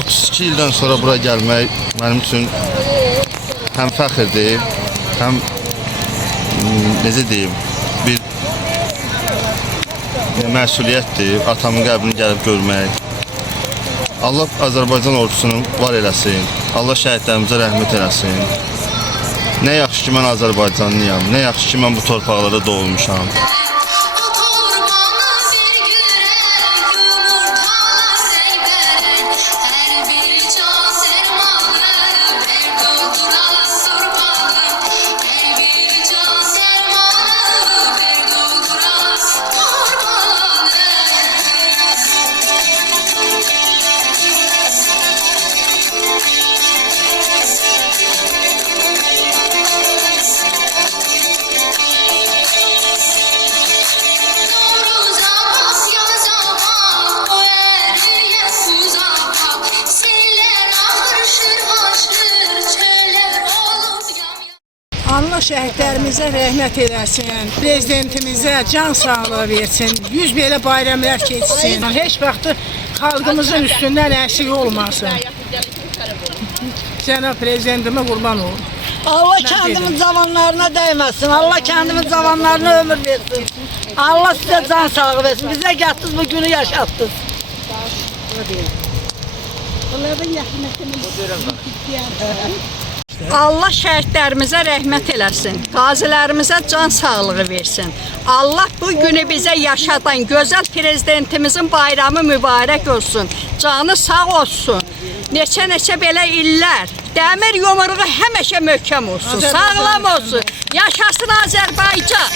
32 ildən sonra bura gəlmək mənim üçün həm fəxrdir, həm necə deyim, bir məsuliyyətdir. Atamın qəbrini gəlib görmək. Allah Azərbaycan ordusunu var eləsin. Allah şəhidlərimizə rəhmət eləsin. Nə yaxşı ki, mən Azərbaycanlıyam. Nə yaxşı ki, mən bu torpaqlarda doğulmuşam. Allah şəhidlərimizə rəhmət eləsin, prezidentimizə can sağlığı versin, 100 belə bayramlar keçsin. Heç vaxt xalqımızın üstündən əsir olmasın. Cənab prezidentimə qurban olun. Allah kendimin zamanlarına değmesin, Allah kendimin zamanlarına ömür versin. Allah size can sağlığı versin, bize geldiniz bu günü yaşattınız. Allah şəhidlərimizə rəhmət eləsin, qazilərimizə can sağlığı versin. Allah bu günü bizə yaşadan gözəl prezidentimizin bayramı mübarək olsun, canı sağ olsun. Neçə belə illər, dəmir yumruğu həmişə möhkəm olsun, sağlam olsun, yaşasın Azərbaycan.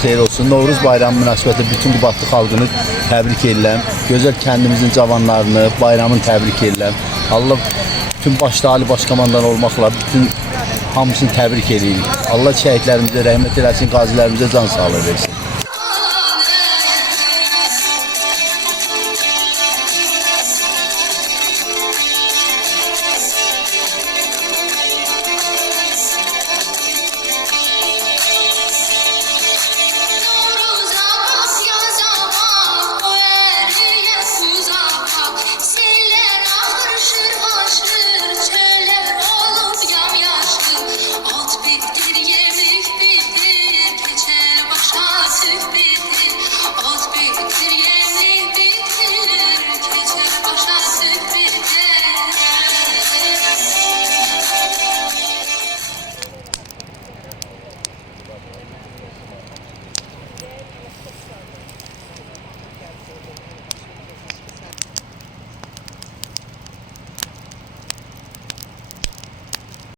Xeyir olsun. Novruz bayramı münasibətilə bütün Qubadlı xalqını təbrik edirəm. Gözəl kəndimizin cavanlarını, bayramını təbrik edirəm. Allah bütün başda Ali Başkomandan olmaqla bütün hamısını təbrik edirik. Allah şəhidlərimizə rəhmət eləsin, qazilərimizə can sağlığı versin.